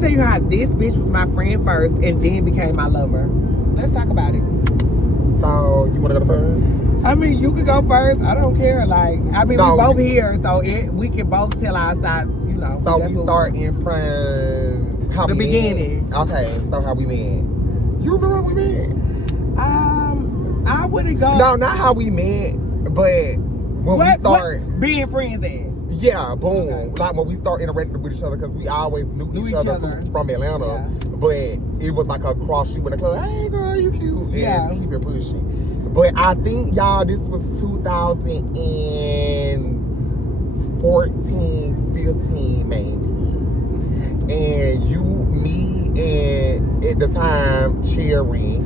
Tell you how this bitch was my friend first and then became my lover. Let's talk about it. So, you want to go first? I mean, you can go first. I don't care. Like, I mean, No, we both here, so we can both tell our sides, you know. So we start from how the we beginning. met. Okay, so how we met. You remember how we met? I wouldn't go. No, not how we met, but when we start being friends at. Yeah, boom. Okay. Like when we start interacting with each other, because we always knew each other from Atlanta, yeah. But it was like a cross street in the club. Hey girl, you cute. Yeah. And keep it pushing. But I think y'all, this was 2014, 15 maybe. And you, me, and at the time, Cherry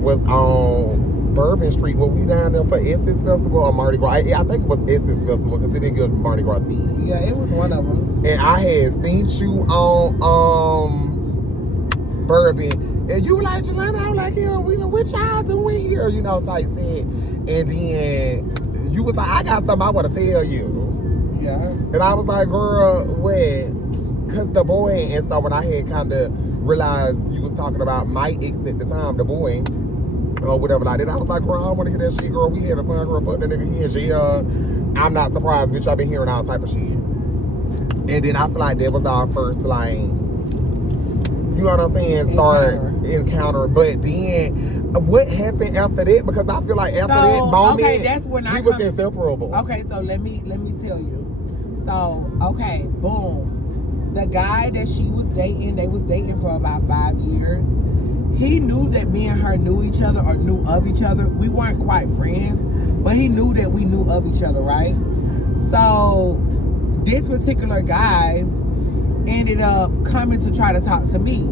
was on Bourbon Street. Were we down there for Essence Festival or Mardi Gras? I think it was Essence Festival because they didn't give Mardi Gras tea. Yeah, it was one of them. And I had seen you on Bourbon, and you were like, Jelena, I was like, yeah, we know what y'all doing here, you know, type shit. And then you was like, I got something I want to tell you. Yeah. And I was like, girl, what? Because the boy, and so when I had kind of realized you was talking about my ex at the time, the boy, or whatever like that, I was like, girl, I don't want to hear that shit, girl. We having fun, girl. Fuck that nigga, he in jail. I'm not surprised, bitch. I've been hearing all type of shit. And then I feel like that was our first, like, you know what I'm saying, encounter. But then, what happened after that? Because I feel like after that moment, that's when we was inseparable. Okay, so let me tell you. So, okay, boom. The guy that she was dating, they was dating for about 5 years. He knew that me and her knew each other or knew of each other. We weren't quite friends, but he knew that we knew of each other, right? So this particular guy ended up coming to try to talk to me.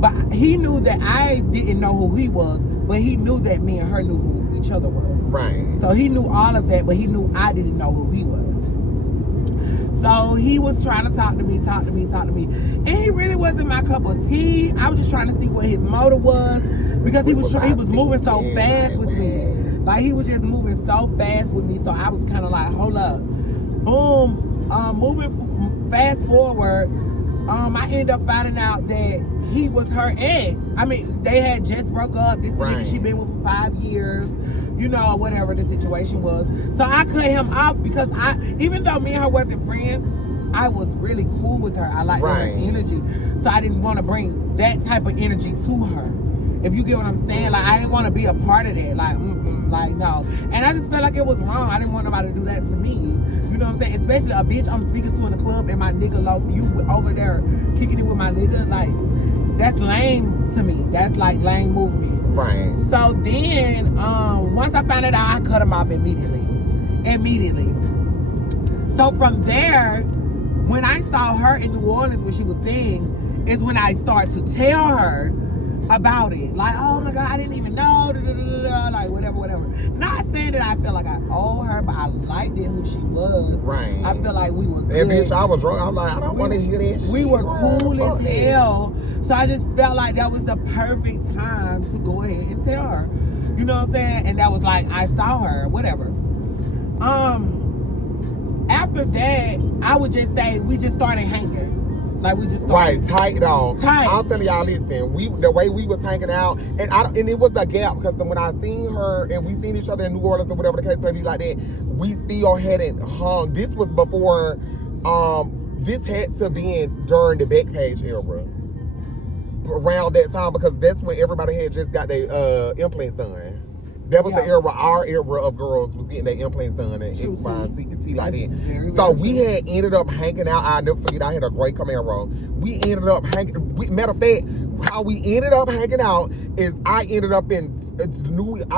But he knew that I didn't know who he was, but he knew that me and her knew who each other was. Right. So he knew all of that, but he knew I didn't know who he was. So he was trying to talk to me. And he really wasn't my cup of tea. I was just trying to see what his motive was. Because he was moving so fast with me. Like, he was just moving so fast with me. So I was kind of like, hold up. Boom. Moving fast forward, I ended up finding out that he was her ex. I mean, they had just broke up. This nigga she been with for 5 years. You know, whatever the situation was. So I cut him off because even though me and her wasn't friends, I was really cool with her. I liked her energy. So I didn't want to bring that type of energy to her. If you get what I'm saying? Like, I didn't want to be a part of that. Like, like, no. And I just felt like it was wrong. I didn't want nobody to do that to me. You know what I'm saying? Especially a bitch I'm speaking to in the club and my nigga, you over there kicking it with my nigga. Like, that's lame to me. That's like lame movement. Right. So then, once I found it out, I cut him off immediately. So from there, when I saw her in New Orleans when she was singing, is when I started to tell her about it. Like, oh my God, I didn't even know, like whatever. Not saying that I felt like I owe her, but I liked it who she was. Right. I feel like we were good. And bitch, I was drunk. I'm like, I don't want to hear that shit. We were cool as hell. So I just felt like that was the perfect time to go ahead and tell her. You know what I'm saying? And that was like, I saw her, whatever. After that, I would just say we just started hanging. Like, we just started. Right, tight on. Tight. I'm telling y'all, listen, the way we was hanging out, and it was a gap, because when I seen her and we seen each other in New Orleans or whatever the case may be like that, we still hadn't hung. This was before, this had to be during the Backpage era. Around that time, because that's when everybody had just got their implants done. That was the era, our era of girls was getting their implants done and X, Y, and Z like that. So we had ended up hanging out. I'll never forget, I had a great Camaro. We ended up matter of fact, how we ended up hanging out is I ended up I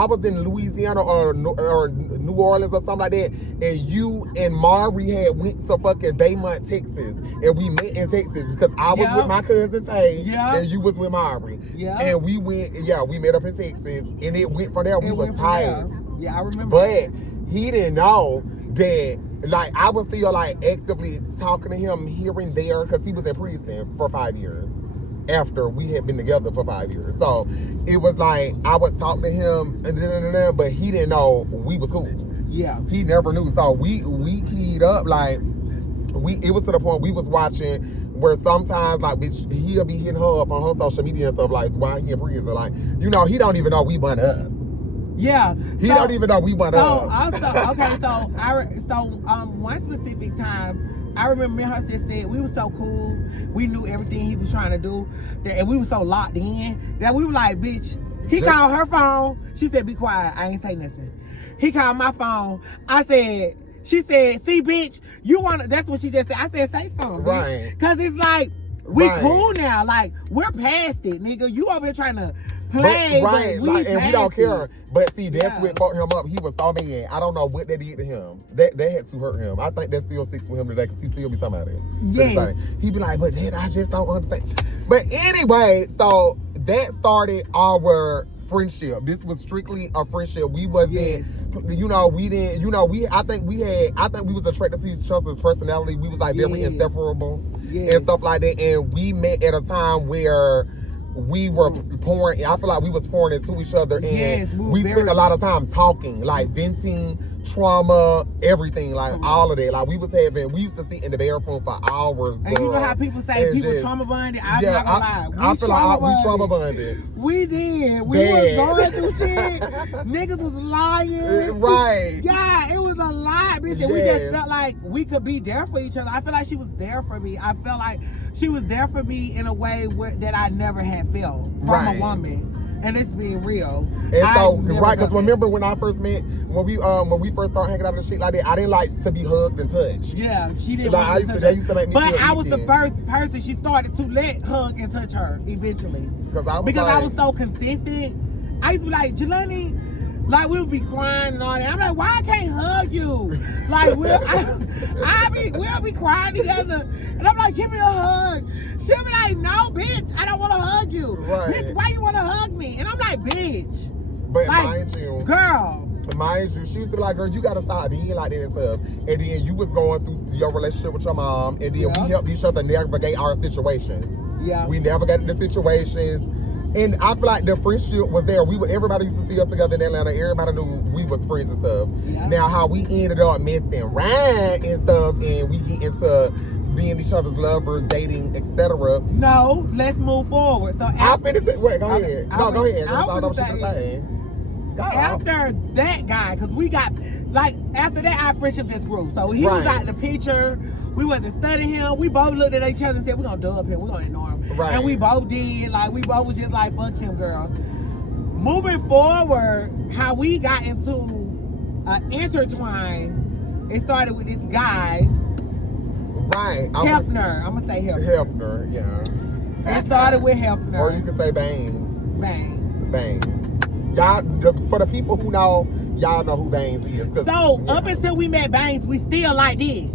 was in Louisiana or New Orleans or something like that, and you and Mari had went to fucking Baymont, Texas, and we met in Texas because I was with my cousin Tay, and you was with Mari. And we met up in Texas, and it went from there. We was tired. Yeah, I remember. But he didn't know that, like, I was still, like, actively talking to him here and there, because he was in prison for 5 years after we had been together for 5 years. So it was like I would talk to him, but he didn't know we was cool. Yeah. He never knew. So we keyed up, like, it was to the point we was watching where sometimes, like, bitch, he'll be hitting her up on her social media and stuff, like, why he in prison? Like, you know, he don't even know we went up. Yeah. He don't even know we went up. One specific time, I remember me and her sis said we were so cool. We knew everything he was trying to do. And we were so locked in that we were like, bitch, he called her phone. She said, be quiet. I ain't say nothing. He called my phone. She said, see, bitch, that's what she just said. I said, say something. Right. Because it's like, we cool now. Like, we're past it, nigga. You over here trying to play. And we don't care. But see, that's what fucked him up. He was so mad. I don't know what they did to him. That had to hurt him. I think that still sticks with him today because he still be talking about it. Yes. He be like, but Dad, I just don't understand. But anyway, so that started our friendship. This was strictly a friendship. We wasn't, you know, we didn't, you know, I think we was attracted to each other's personality. We was like very inseparable and stuff like that. And we met at a time where we were pouring, I feel like we was pouring into each other, and we spent a lot of time talking, like venting, trauma, everything, like all of that. Like we used to sit in the bathroom for hours. And you know how people say people trauma bonded? I'm not gonna lie. I feel like we trauma bonded. We did. We was going through shit. Niggas was lying. Right. Yeah, it was a lot, bitch. And we just felt like we could be there for each other. I feel like she was there for me. I felt like she was there for me in a way that I never had felt from a woman. And it's being real. And so, because remember when I first met, when we first started hanging out and shit like that, I didn't like to be hugged and touched. Yeah, she didn't. Like, they used to make me feel I was the first person she started to let hug and touch her eventually. Because I was so consistent. I used to be like, Jelani, like we would be crying and all that. I'm like, why I can't hug you? Like we'll be crying together, and I'm like, give me a hug. She'll be like, no, bitch, I don't want to hug you. Right. Bitch, why you want to hug me? And I'm like, bitch. But like, mind you, she used to be like, girl, you gotta stop being like that and stuff. And then you was going through your relationship with your mom, and then we helped each other navigate our situations. Yeah. We navigated the situations. And I feel like the friendship was there. Everybody used to see us together in Atlanta. Everybody knew we was friends and stuff. Yeah. Now, how we ended up messing around and stuff, and we get into being each other's lovers, dating, etc. No, let's move forward. So after, go ahead. Go ahead. After that guy, because we got, like, after that, our friendship just grew. So he was out in the picture. We wasn't studying him. We both looked at each other and said, we're going to dub him. We're going to ignore him. Right. And we both did. Like, we both was just like, fuck him, girl. Moving forward, how we got into Intertwined, it started with this guy. Right. Hefner. I'm going to say Hefner. Hefner, yeah. It started with Hefner. Or you can say Bangs. Bangs. Y'all, for the people who know, y'all know who Bangs is. So, up until we met Bangs, we still like this.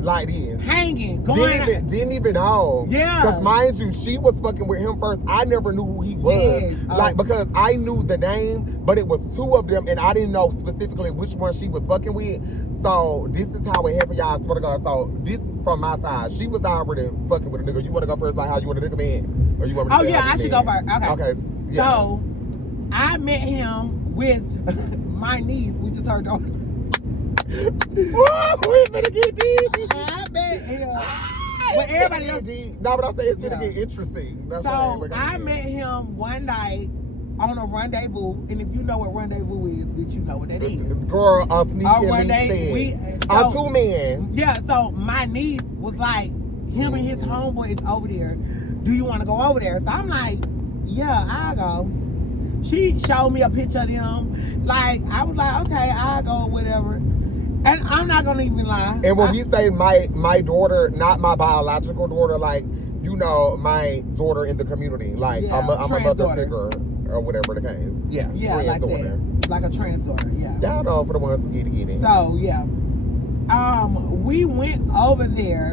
Like this. Hanging, going didn't even know. Yeah. Because mind you, she was fucking with him first. I never knew who he was. Yes. Like, because I knew the name, but it was two of them, and I didn't know specifically which one she was fucking with. So, this is how it happened, y'all. I swear to God. So, this is from my side. She was already fucking with a nigga. You want to go first, like how you want a nigga man? Or you want me to I should go first. Okay. Yeah. So, I met him with my niece, which is her daughter. Whoa, we finna get deep. I met him. But everybody else. No, but I'm saying it's finna get interesting. That's so I met him one night on a rendezvous, and if you know what rendezvous is, bitch, you know what that is. Girl, a sneaky two men. Yeah, so my niece was like, him and his homeboy is over there. Do you want to go over there? So I'm like, yeah, I'll go. She showed me a picture of them. Like, I was like, okay, I'll go, whatever. And I'm not gonna even lie. And when we say my daughter, not my biological daughter, like, you know, my daughter in the community, like I'm a mother figure or whatever the case. Yeah, like daughter. That, like a trans daughter. Yeah. Y'all know for the ones who get it. So yeah, we went over there,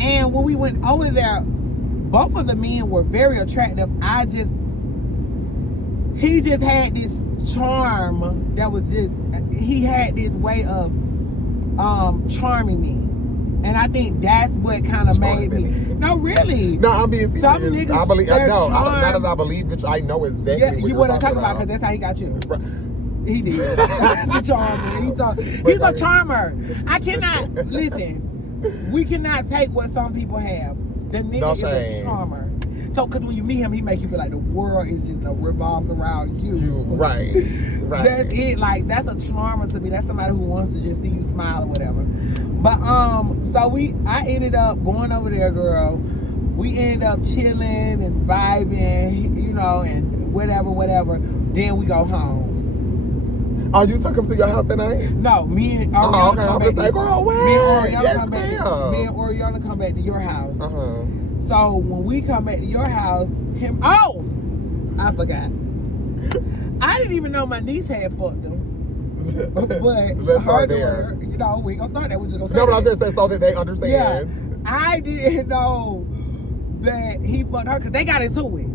and when we went over there, both of the men were very attractive. He just had this charm that was he had this way of charming me, and I think that's what kind of made me. No, really. No, I'm being serious. Some niggas, I believe. I know. Not that I believe, bitch. I know exactly. Yeah, you want to talk about because that's how he got you. Right. He did. He charmed me. He's a charmer. I cannot listen. we cannot take what some people have. The nigga is a charmer. So, because when you meet him, he make you feel like the world is just revolves around you. Right. That's it. Like, that's a charmer to me. That's somebody who wants to just see you smile or whatever. But so I ended up going over there, girl. We ended up chilling and vibing, you know, and whatever. Then we go home. Oh, you took him to your house that night? No, me and Oriana okay. I'm just like, girl, wait. Me Yes, and Oriana come back to your house. Uh-huh. So when we come back to your house, I forgot. I didn't even know my niece had fucked him. But Let's start there. You know, we ain't gonna start there. We just gonna say no, but I was just saying so that they understand. Yeah, I didn't know that he fucked her because they got into it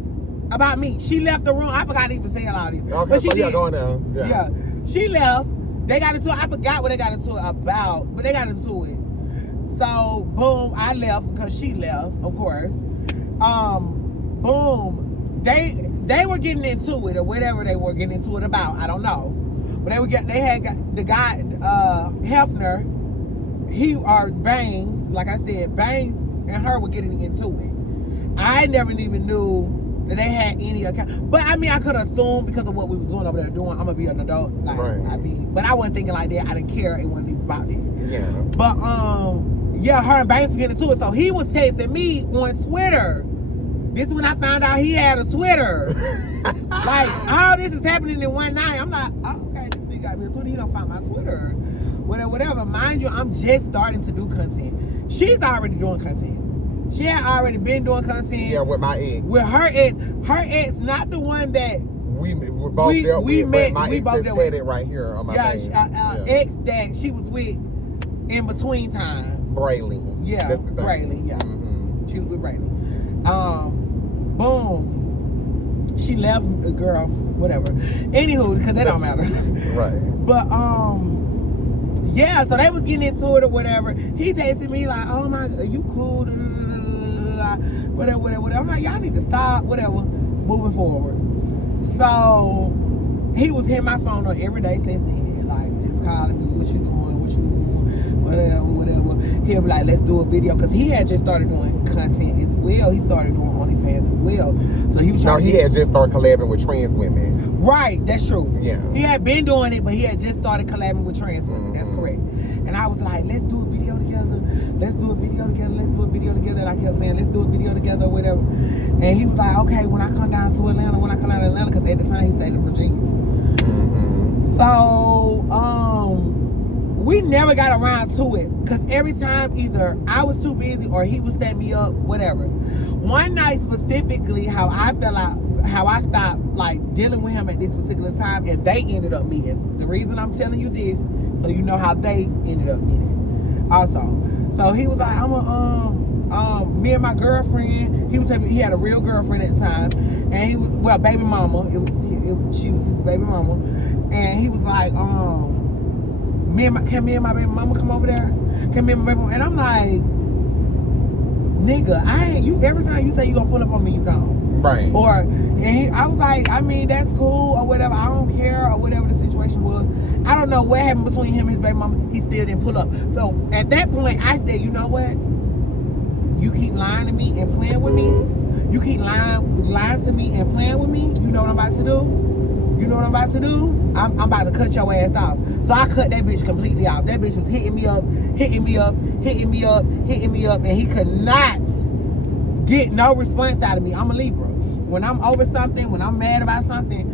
about me. She left the room. I forgot to even say all this. Okay, but she so going now. Yeah, she left. They got into it. I forgot what they got into it about, but they got into it. So boom, I left because she left, of course. Boom, they were getting into it or whatever they were getting into it about. I don't know. But they had the guy Hefner, Bangs, like I said, Bangs and her were getting into it. I never even knew that they had any account. But I mean, I could assume because of what we was going over there doing, I'm gonna be an adult. Like, right. I mean, but I wasn't thinking like that. I didn't care. It wasn't even about that. Yeah. But yeah, her and Banks were getting into it. So he was texting me on Twitter. This is when I found out he had a Twitter. Like, all this is happening in one night. I'm like, oh, okay, this nigga got me a Twitter. He don't find my Twitter. Whatever. Mind you, I'm just starting to do content. She's already doing content. She had already been doing content. Yeah, with my ex. With her ex. Her ex, not the one that we both dealt with. Met. My we ex both said it right here on my page. Ex that she was with in between time. Brayley. Yeah, Brayley. Yeah, she was with Brayley. Boom. She left, girl. Whatever. Anywho, because that don't matter. Right. But yeah. So they was getting into it or whatever. He texted me like, "Oh my, are you cool?" Whatever. I'm like, y'all need to stop. Whatever. Moving forward. So he was hitting my phone on every day since then, like just calling me, what you doing, whatever. He'll be like, let's do a video, because he had just started doing content as well. He started doing OnlyFans as well. So he was trying. He had just started collabing with trans women. Right, that's true. Yeah. He had been doing it, but he had just started collabing with trans women. That's correct. And I was like, let's do a video together. Let's do a video together. And I kept saying, let's do a video together or whatever. And he was like, okay, when I come down to Atlanta, because at the time he stayed in Virginia. So, we never got around to it. Because every time either I was too busy or he would stand me up, whatever. One night specifically, how I stopped like dealing with him at this particular time, and they ended up meeting. The reason I'm telling you this, so you know how they ended up meeting. Also, so he was like, me and my girlfriend. He was telling me he had a real girlfriend at the time, and he was baby mama. She was his baby mama, and he was like, can me and my baby mama come over there? Can me and my baby mama? And I'm like, nigga, every time you say you gonna pull up on me, you don't. Right. I was like, I mean, that's cool or whatever. I don't care or whatever the situation was. I don't know what happened between him and his baby mama. He still didn't pull up. So at that point, I said, you know what? You keep lying to me and playing with me. You keep lying to me and playing with me. You know what I'm about to do? I'm about to cut your ass off. So I cut that bitch completely off. That bitch was hitting me up, and he could not get no response out of me. I'm a Libra. When I'm over something, when I'm mad about something,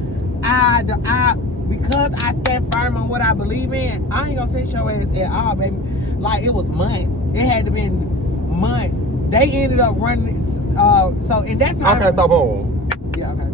because I stand firm on what I believe in, I ain't gonna take your ass at all, baby. Like, it was months. It had to been months. They ended up running. So in that time. Okay, so boom. Yeah, okay.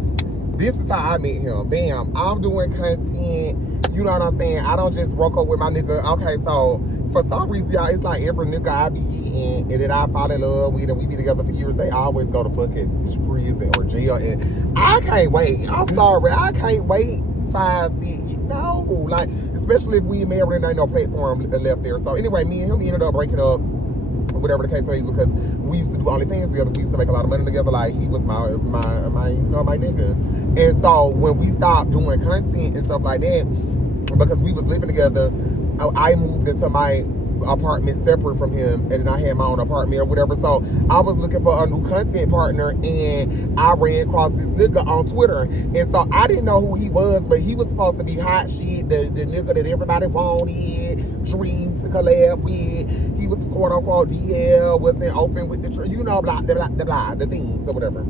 This is how I met him. Bam. I'm doing content. You know what I'm saying? I don't just broke up with my nigga. Okay, so for some reason, y'all, it's like every nigga I be getting and then I fall in love with and we be together for years, they always go to fucking prison or jail. And I can't wait. I'm sorry. I can't wait 5 years. No. Like, especially if we married and there ain't no platform left there. So anyway, me and him ended up breaking up, whatever the case may be, because we used to do OnlyFans together. We used to make a lot of money together. Like, he was my nigga. And so when we stopped doing content and stuff like that, because we was living together, I moved into my apartment separate from him, and then I had my own apartment or whatever. So I was looking for a new content partner, and I ran across this nigga on Twitter. And so I didn't know who he was, but he was supposed to be hot shit, the nigga that everybody wanted, dreamed to collab with. He was quote unquote DL, wasn't open with the, you know, blah, blah, blah, blah, the things or whatever.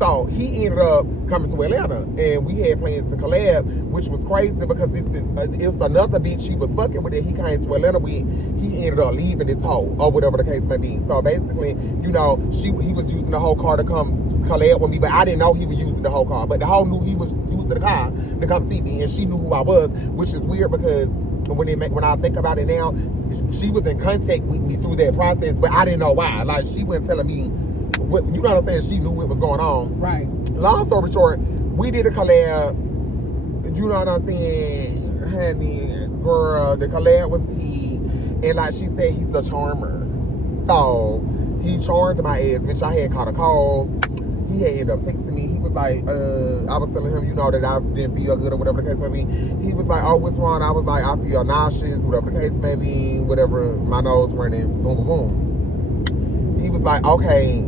So he ended up coming to Atlanta, and we had plans to collab, which was crazy because it's another bitch he was fucking with that he came to Atlanta with. He ended up leaving this hoe, or whatever the case may be. So basically, you know, he was using the whole car to come collab with me, but I didn't know he was using the whole car. But the hoe knew he was using the car to come see me, and she knew who I was, which is weird because when I think about it now, she was in contact with me through that process, but I didn't know why. Like, she wasn't telling me. You know what I'm saying? She knew what was going on. Right. Long story short, we did a collab. You know what I'm saying? Honey, girl, the collab was he. And like she said, he's a charmer. So, he charmed my ass. Bitch, I had caught a call. He had ended up texting me. He was like, I was telling him, you know, that I didn't feel good or whatever the case may be. He was like, oh, what's wrong? I was like, I feel nauseous, whatever the case may be, whatever, my nose running, boom, boom, boom. He was like, okay.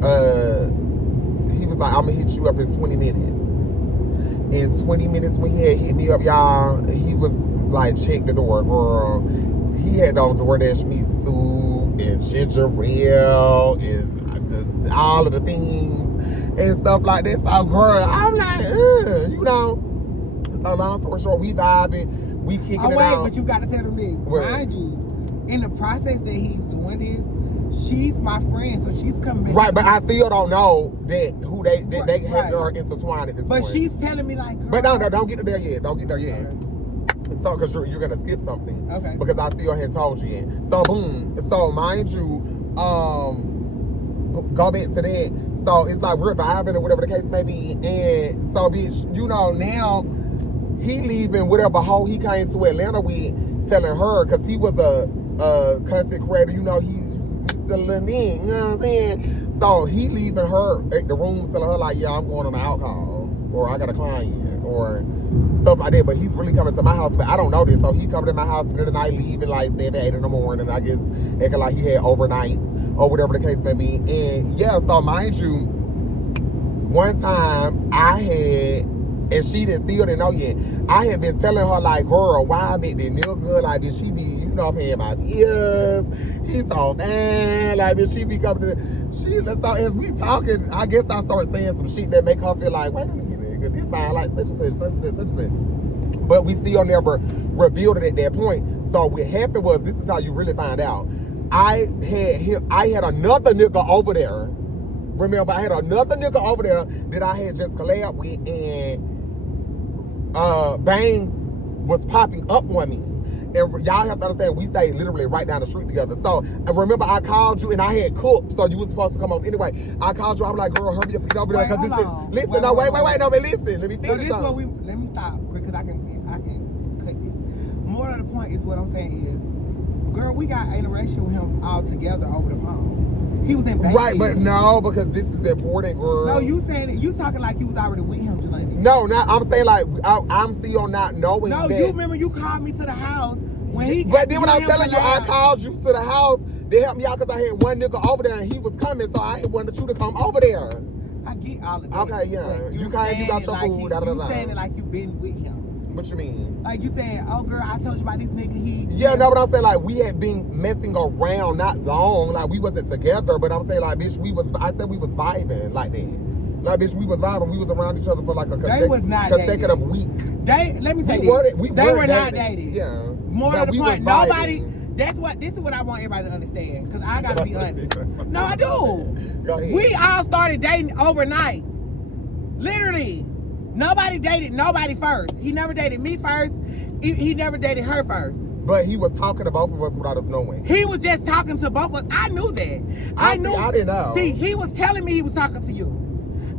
He was like, I'm gonna hit you up in 20 minutes. In 20 minutes when he had hit me up, y'all, he was like, check the door, girl. He had on DoorDash me soup and ginger ale and all of the things and stuff like that. So, girl, I'm like, you know. So, long story short, we vibing, we kicking it out. But you got to tell them this. Mind you, in the process that he's doing this, she's my friend, so she's coming back. Right, but I still don't know that who they have her intertwined at this point. But she's telling me like, but no, don't get there yet. Don't get there yet. Okay. So, because you're gonna skip something. Okay. Because I still hadn't told you yet. So boom. So mind you, go back to that. So it's like we're vibing or whatever the case may be, and so bitch, you know now he leaving whatever hoe he came to Atlanta with, telling her because he was a content creator. You know he. You know what I'm saying? So he leaving her at the room telling her like, yeah, I'm going on an alcohol, or I got a client, or stuff like that. But he's really coming to my house, but I don't know this. So he coming to my house in the night, leaving like 7, 8 in the morning. I guess acting like he had overnights or whatever the case may be. And yeah, so mind you, one time I had, and she still didn't know yet, I had been telling her like, girl, why I met that nigga? Like, bitch, she be, you know, paying my bills. He's so fine. Like, bitch, she be coming to, so as we talking, I guess I started saying some shit that make her feel like, wait a minute, this sound like such and such, such and such, such and such. But we still never revealed it at that point. So what happened was, this is how you really find out. I had another nigga over there. Remember, I had another nigga over there that I had just collabed with, and Bangs was popping up on me. And y'all have to understand, we stayed literally right down the street together. So, remember I called you and I had cooked, so you was supposed to come over. Anyway, I called you, I was like, girl, hurry up, get over there. Because listen, no, wait, no, but listen, let me finish something. Let me stop, quick, because I can cut this. More of the point is what I'm saying is, girl, we got interaction with him all together over the phone. He was in Vegas. Right, but no, because this is important, girl. No, you saying it. You talking like you was already with him, Jelani. No, I'm saying like I'm still not knowing. No, that. You remember you called me to the house when he. But then when I'm telling you, I called you to the house. They helped me out because I had one nigga over there and he was coming, so I wanted you to come over there. I get all of that. Okay, yeah. You got your like food. You saying it like you been with him. What you mean? Like you saying, oh girl, I told you about this nigga. Yeah, no, but I'm saying like we had been messing around not long, like we wasn't together. But I'm saying like, bitch, I said we was vibing like that. Like, bitch, we was vibing. We was around each other for like a consecutive week. Let me say this. They were not dating. Yeah. More to the point, nobody. This is what I want everybody to understand. Because I gotta be honest. No, I do. Go ahead. We all started dating overnight. Literally. Nobody dated nobody first. He never dated me first. He never dated her first. But he was talking to both of us without us knowing. He was just talking to both of us. I knew that. I didn't know. See, he was telling me he was talking to you.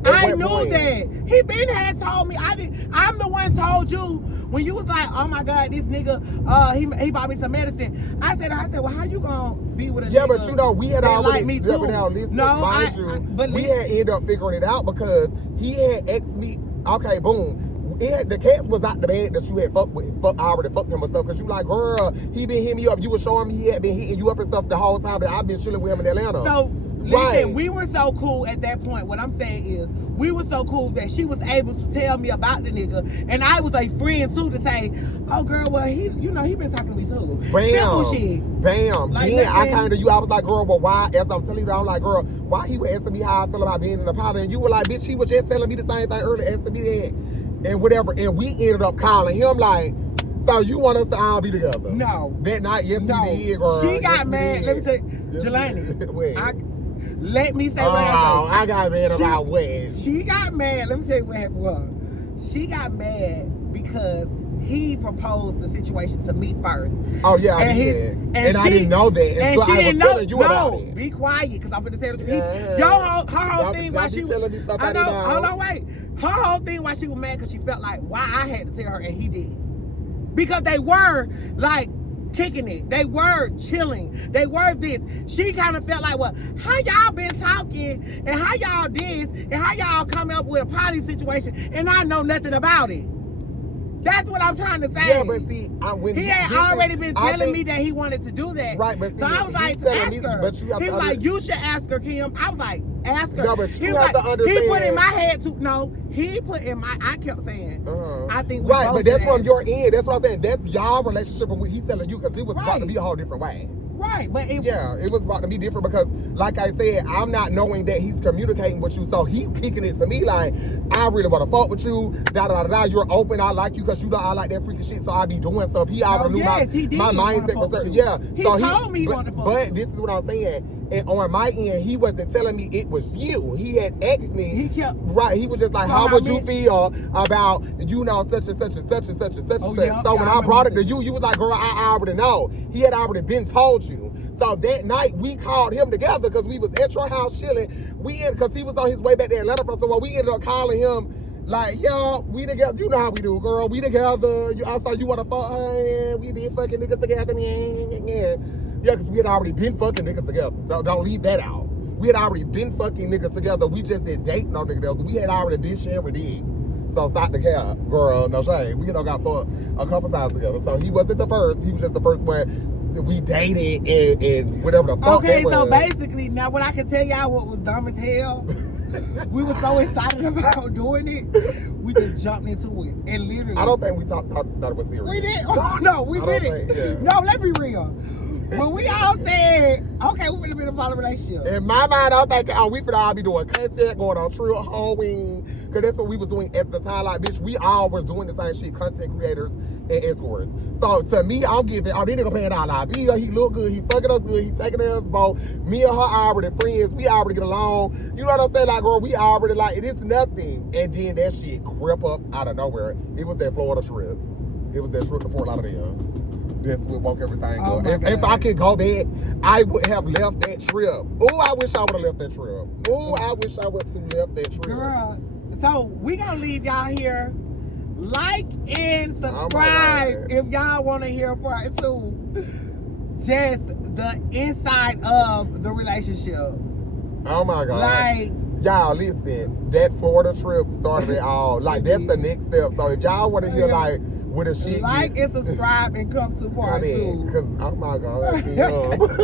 I knew that. He been had told me. I'm the one told you when you was like, oh my God, this nigga, he bought me some medicine. I said, well, how you gonna be with a nigga? Yeah, but you know, we had already like me too. We had ended up figuring it out because he had asked me. Okay, boom. the cats was out the bag that you had already fucked him and stuff. Cause you like, girl, he been hitting me up. You was showing me he had been hitting you up and stuff the whole time that I've been chilling with him in Atlanta. So, listen, we were so cool at that point. What I'm saying is, we were so cool that she was able to tell me about the nigga, and I was a friend too to say, oh girl, well he been talking to me too. Bam, simple shit. Bam. Like, then I came to you. I was like, girl, well why? As I'm telling you, I'm like, girl, why he was asking me how I feel about being in the pilot, and you were like, bitch, he was just telling me the same thing earlier, asking me that, and whatever, and we ended up calling him like. So you want us to all be together? No. That night, yes no. we did, girl. She got mad. Let me say, yes, Jelani. Let me say what happened. I got mad about what? She got mad. Let me tell you what happened was. She got mad because he proposed the situation to me first. Oh yeah, I did. And I didn't know that. And so I was telling you about it. Be quiet, because I'm going to tell you. Her whole thing why she was telling me stuff. Hold on, wait. Her whole thing why she was mad because she felt like why I had to tell her and he did. Because they were like kicking it. They were chilling. They were this. She kind of felt like, well, how y'all been talking and how y'all this and how y'all come up with a party situation and I know nothing about it. That's what I'm trying to say. Yeah, but see, he had already been telling me that he wanted to do that. Right, but see, so I was like, ask her. But you have he was like, you should ask her, Kim. I was like, ask her. No, but you have to understand. He put in my head too. No, he put in my. I kept saying. I think we right, both but that's from ask. your end. That's what I'm saying. That's y'all relationship with what he's telling you because it was about to be a whole different way. Right, but it was about to be different because, like I said, I'm not knowing that he's communicating with you, so he's kicking it to me like, I really want to fuck with you, you're open, I like you because you know I like that freaking shit, so I be doing stuff. He already knew my mindset was certain. Yeah, he told me he wanted to fuck with you. But this is what I'm saying. And on my end, he wasn't telling me it was you. He had asked me. He was just like, how would you feel about, such and such and such and such and such and such. So when I brought it to you, you was like, girl, I already know. He had already been told you. So that night, we called him together because we was at your house chilling. Because he was on his way back to Atlanta from somewhere. We ended up calling him like, yo, we together. You know how we do, girl. We together. I thought you want to fuck her. We been fucking niggas together. Yeah, because we had already been fucking niggas together. Don't leave that out. We had already been fucking niggas together. We just didn't date no niggas together. We had already been sharing dick. So stop the cap, girl. No shame. We got fucked a couple times together. So he wasn't the first. He was just the first one that we dated and whatever the fuck. Okay, so basically, now what I can tell y'all what was dumb as hell. We were so excited about doing it, we just jumped into it. And literally, I don't think we thought it was serious. We did. Oh no, we didn't. No, let's be real. When we all said, okay, we're gonna be in a poly relationship. In my mind, I was thinking, we finna all be doing content, going on trip, Halloween, because that's what we was doing at the time. Like, bitch, we all was doing the same shit, content creators and escorts. So to me, I'm giving, this nigga paying all our bill. He look good, he fucking us good, he taking us both. Me and her already friends, we already get along. You know what I'm saying? Like, girl, we already like, it is nothing. And then that shit crept up out of nowhere. It was that Florida trip. It was that trip to Fort Lauderdale. That's what woke everything up. If I could go back, I would have left that trip. Oh, I wish I would have left that trip. Oh, I wish I would have left that trip. Girl, so we gonna leave y'all here. Like and subscribe if y'all want to hear part 2. Just the inside of the relationship. Oh my God. Like, y'all listen, that Florida trip started it all. Like, that's the next step. So if y'all want to hear like with a shit, like and subscribe and come to part 2. Because oh my God,